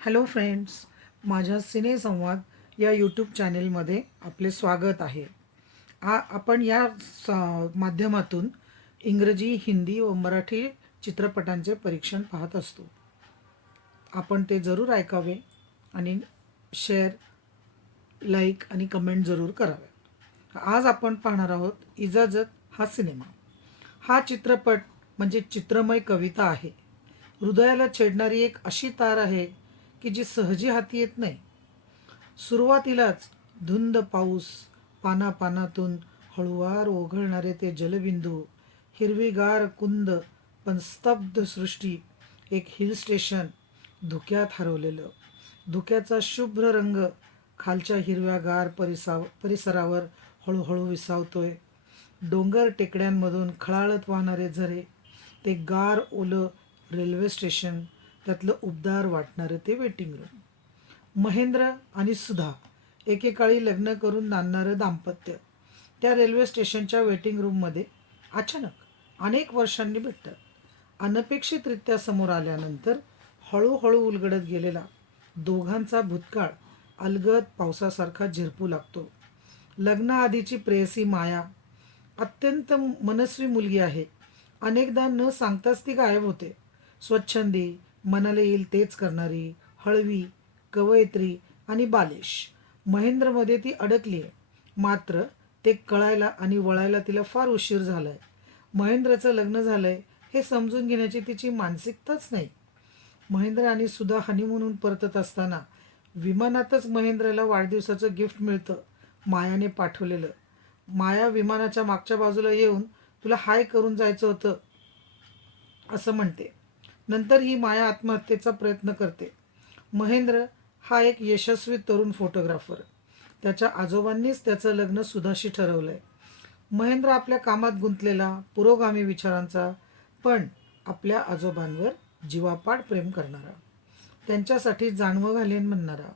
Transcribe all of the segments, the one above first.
Hello friends, माझ्या सिनेसंवाद या YouTube चॅनेलमध्ये आपले स्वागत आहे. आपण या माध्यमातून इंग्रजी, हिंदी व मराठी चित्रपटांचे परीक्षण पाहत असतो. आपण ते जरूर ऐकावे आणि शेअर, लाईक आणि कमेंट जरूर करावे. आज आपण पाहणार आहोत इजाजत हा सिनेमा. हा चित्रपट म्हणजे चित्रमय कविता आहे. हृदयाला छेडणारी एक अशी तार आहे की जी सहजी हाती येत नाही. सुरुवातीलाच धुंद पाऊस, पानापानातून हळुवार ओघळणारे ते जलबिंदू, हिरवीगार कुंद, पण स्तब्ध सृष्टी, एक हिल स्टेशन धुक्यात हरवलेलं. धुक्याचा शुभ्र रंग खालच्या हिरव्यागार परिसरावर हळूहळू विसावतोय. डोंगर टेकड्यांमधून खळाळत वाहणारे झरे, ते गार ओलं रेल्वे स्टेशन, त्यातलं उबदार वाटणारं ते वेटिंग रूम. महेंद्र आणि सुधा एकेकाळी लग्न करून नांदणारं दाम्पत्य त्या रेल्वे स्टेशनच्या वेटिंग रूममध्ये अचानक अनेक वर्षांनी भेटतात. अनपेक्षितरित्या समोर आल्यानंतर हळूहळू उलगडत गेलेला दोघांचा भूतकाळ अलगद पावसासारखा झिरपू लागतो. लग्नाआधीची प्रेयसी माया अत्यंत मनस्वी मुलगी आहे. अनेकदा न सांगताच ती गायब होते. स्वच्छंदी, मनाला येईल तेच करणारी, हळवी, कवयित्री आणि बालिश. महेंद्रमध्ये ती अडकली आहे. मात्र ते कळायला आणि वळायला तिला फार उशीर झालाय. महेंद्रचं लग्न झालंय हे समजून घेण्याची तिची मानसिकताच नाही. महेंद्र आणि सुधा हनीमूनहून परतत असताना विमानातच महेंद्रला वाढदिवसाचं गिफ्ट मिळतं, मायाने पाठवलेलं. माया विमानाच्या मागच्या बाजूला येऊन तुला हाय करून जायचं होतं असं म्हणते. नंतर ही माया आत्महत्येचा प्रयत्न करते. महेंद्र हा एक यशस्वी तरुण फोटोग्राफर. त्याच्या आजोबांनीच त्याचं लग्न सुधाशी ठरवलंय. महेंद्र आपल्या कामात गुंतलेला, पुरोगामी विचारांचा, पण आपल्या आजोबांवर जीवापाड प्रेम करणारा, त्यांच्यासाठी जाणवं घालेन म्हणणारा.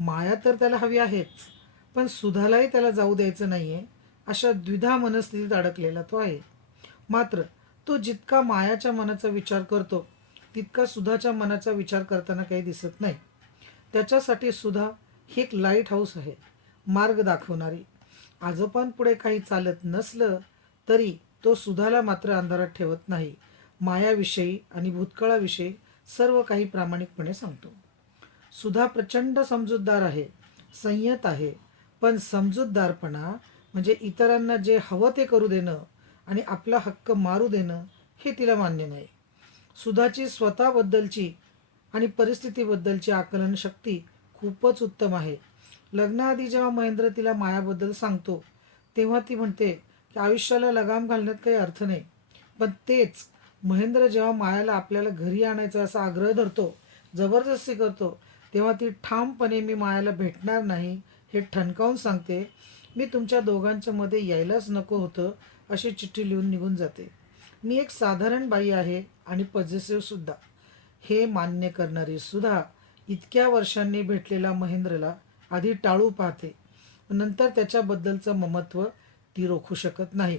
माया तर त्याला हवी आहेच, पण सुधालाही त्याला जाऊ द्यायचं नाहीये, अशा द्विधा मनस्थितीत अडकलेला तो आहे. मात्र तो जितका मायाच्या मनाचा विचार करतो तितका सुधाच्या मनाचा विचार करताना काही दिसत नाही. त्याच्यासाठी सुधा ही एक लाईट हाऊस आहे, मार्ग दाखवणारी. आजोबांपुढे काही चालत नसलं तरी तो सुधाला मात्र अंधारात ठेवत नाही. मायाविषयी आणि भूतकाळाविषयी सर्व काही प्रामाणिकपणे सांगतो. सुधा प्रचंड समजूतदार आहे, संयत आहे, पण समजूतदारपणा म्हणजे इतरांना जे हवं ते करू देणं आणि आपला हक्क मारू देणं हे तिला मान्य नाही. सुधाची स्वतःबद्दलची आणि परिस्थितीबद्दलची आकलन शक्ती खूपच उत्तम आहे. लग्नाआधी जेव्हा महेंद्र तिला मायाबद्दल सांगतो तेव्हा ती म्हणते की आयुष्याला लगाम घालण्यात काही अर्थ नाही. पण तेच महेंद्र जेव्हा मायाला आपल्याला घरी आणायचा असा आग्रह धरतो, जबरदस्ती करतो, तेव्हा ती ठामपणे मी मायाला भेटणार नाही हे ठणकावून सांगते. मी तुमच्या दोघांच्या मध्ये यायलाच नको होतं अशी चिठ्ठी लिहून निघून जाते. मी एक साधारण बाई आहे आणि पॉझिटिव्ह सुद्धा. हे मान्य करणारी सुधा इतक्या वर्षांनी भेटलेला महेंद्रला आधी टाळू पाहते. नंतर त्याच्याबद्दलचं ममत्व ती रोखू शकत नाही.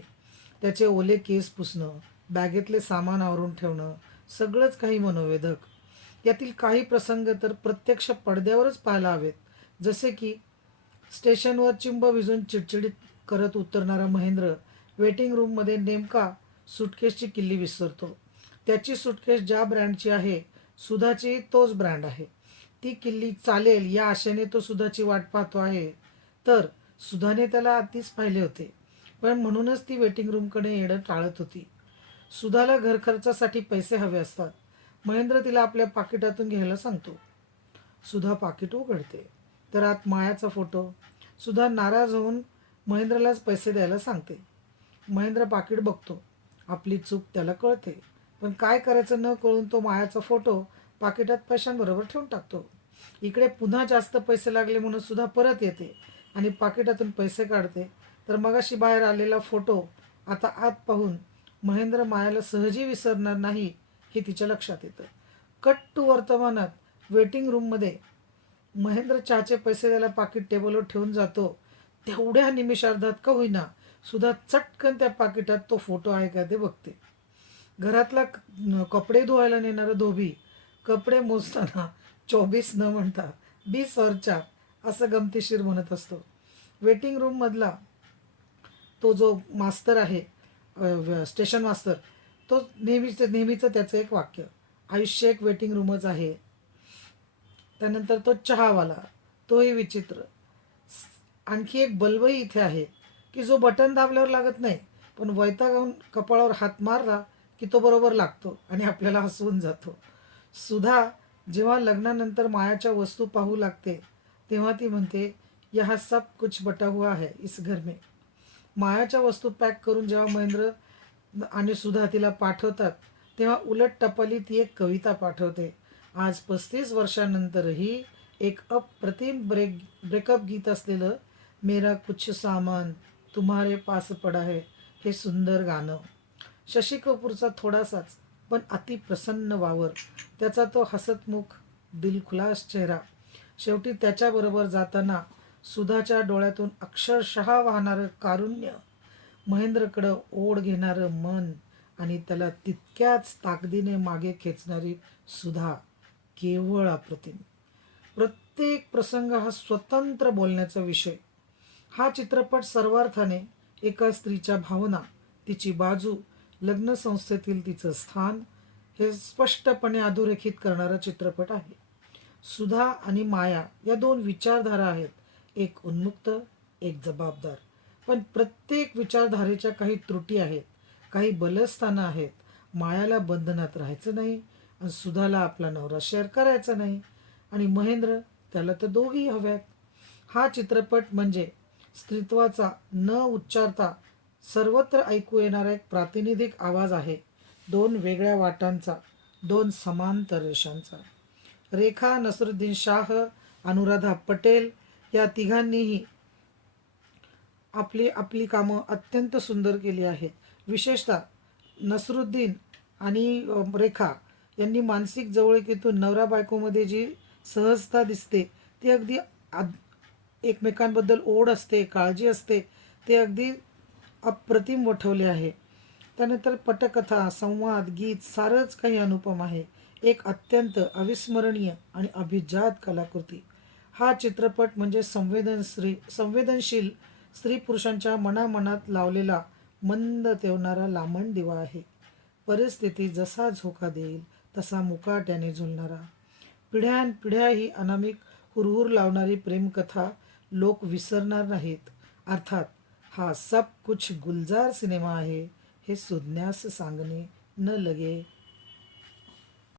त्याचे ओले केस पुसणं, बॅगेतले सामान आवरून ठेवणं, सगळंच काही मनोवेधक. यातील काही प्रसंग तर प्रत्यक्ष पडद्यावरच पाहायला हवेत. जसे की स्टेशनवर चिंब विजून चिडचिडीत करत उतरणारा महेंद्र वेटिंग रूममध्ये नेमका सुटकेसची किल्ली विसरतो. त्याची सुटकेस ज्या ब्रँडची आहे, सुधाची तोच ब्रँड आहे. ती किल्ली चालेल या आशेने तो सुधाची वाट पाहतो आहे. तर सुधाने त्याला आधीच पाहिले होते, पण म्हणूनच ती वेटिंग रूमकडे येणं टाळत होती. सुधाला घरखर्चासाठी पैसे हवे असतात. महेंद्र तिला आपल्या पाकिटातून घ्यायला सांगतो. सुधा पाकिट उघडते तर आत मायाचा फोटो. सुधा नाराज होऊन महेंद्रलाच पैसे द्यायला सांगते. महेंद्र पाकिट बघतो. आपली चूक त्याला कळते, पण काय करायचं न कळून तो मायाचा फोटो पाकिटात पैशांबरोबर ठेवून टाकतो. इकडे पुन्हा जास्त पैसे लागले म्हणून सुद्धा परत येते आणि पाकिटातून पैसे काढते. तर मगाशी बाहेर आलेला फोटो आता आत पाहून महेंद्र मायाला सहजी विसरणार नाही हे तिच्या लक्षात येतं. कट टू वर्तमानात वेटिंग रूममध्ये महेंद्र चहाचे पैसे द्यायला पाकिट टेबलवर ठेवून जातो. तेवढ्या निमिषार्धात का होईना सुद्धा चटकन त्या पाकिटात तो फोटो आहे का ते बघते. घरातला कपडे धुवायला नेणारं धोबी कपडे मोजताना 24 न म्हणता 20 और 4 असं गमतीशीर म्हणत असतो. वेटिंग रूममधला तो जो मास्तर आहे, स्टेशन मास्तर, तो नेहमीचं त्याचं एक वाक्य, आयुष्य एक वेटिंग रूमच आहे. त्यानंतर तो चहावाला, तोही विचित्र. आणखी एक बल्बही इथे आहे की जो बटन दाबल्यावर लागत नाही, पण वैतागून कपाळावर हात मारला की तो बरोबर लागतो आणि आपल्याला हसवून जातो. सुधा जेव्हा लग्नानंतर मायाच्या वस्तू पाहू लागते तेव्हा ती म्हणते, यहाँ सब कुछ बटा हुआ है इस घर में. मायाच्या वस्तू पॅक करून जेव्हा महेंद्र आणि सुधा तिला पाठवतात तेव्हा उलट टपाली ती एक कविता पाठवते. आज 35 वर्षांनंतरही एक अप्रतिम ब्रेकअप गीत असलेलं मेरा कुछ सामान तुम्हारे पास पडा है हे सुंदर गाणं. शशी कपूरचा थोडासाच पण अति प्रसन्न वावर, त्याचा तो हसतमुख दिलखुलास चेहरा. शेवटी त्याच्याबरोबर जाताना सुधाच्या डोळ्यातून अक्षरशः वाहणारं कारुण्य, महेंद्रकडं ओढ घेणारं मन आणि त्याला तितक्याच ताकदीने मागे खेचणारी सुधा. केवळ अप्रतिम. प्रत्येक प्रसंग हा स्वतंत्र बोलण्याचा विषय. हा चित्रपट सर्वार्थाने एका स्त्रीच्या भावना, तिची बाजू, लग्नसंस्थेतील तिचं स्थान हे स्पष्टपणे अधोरेखित करणारा चित्रपट आहे. सुधा आणि माया या दोन विचारधारा आहेत, एक उन्मुक्त, एक जबाबदार. पण प्रत्येक विचारधारेच्या काही त्रुटी आहेत, काही बलस्थानं आहेत. मायाला बंधनात राहायचं नाही आणि सुधाला आपला नवरा शेअर करायचा नाही, आणि महेंद्र त्याला तर दोघी हव्यात. हा चित्रपट म्हणजे स्त्रीत्वाचा न उच्चारता सर्वत्र ऐकू येणारा एक प्रातिनिधिक आवाज आहे, दोन वेगळ्या वाटांचा, दोन समांतर रेषांचा. रेखा, नसरुद्दीन शाह, अनुराधा पटेल या तिघांनीही आपली आपली कामं अत्यंत सुंदर केली आहेत. विशेषतः नसरुद्दीन आणि रेखा यांनी मानसिक जवळीकीतून नवरा बायकोमध्ये जी सहजता दिसते, ती अगदी एकमेकांबद्दल ओढ असते, काळजी असते, ते अगदी अप्रतिम वठवले आहे. त्यानंतर पटकथा, संवाद, गीत सारंच काही अनुपम आहे. एक अत्यंत अविस्मरणीय आणि अभिजात कलाकृती. हा चित्रपट म्हणजे संवेदनशील स्त्री पुरुषांच्या मनामनात लावलेला मंद तेवणारा लांबण दिवा आहे. परिस्थिती जसा झोका देईल तसा मुकाट्याने झुलणारा. पिढ्यानपिढ्या ही अनामिक हुरहुर लावणारी प्रेमकथा लोक विसरणार नाहीत. अर्थात हा सब कुछ गुलजार सिनेमा आहे हे सुज्ञास सांगणे न लगे.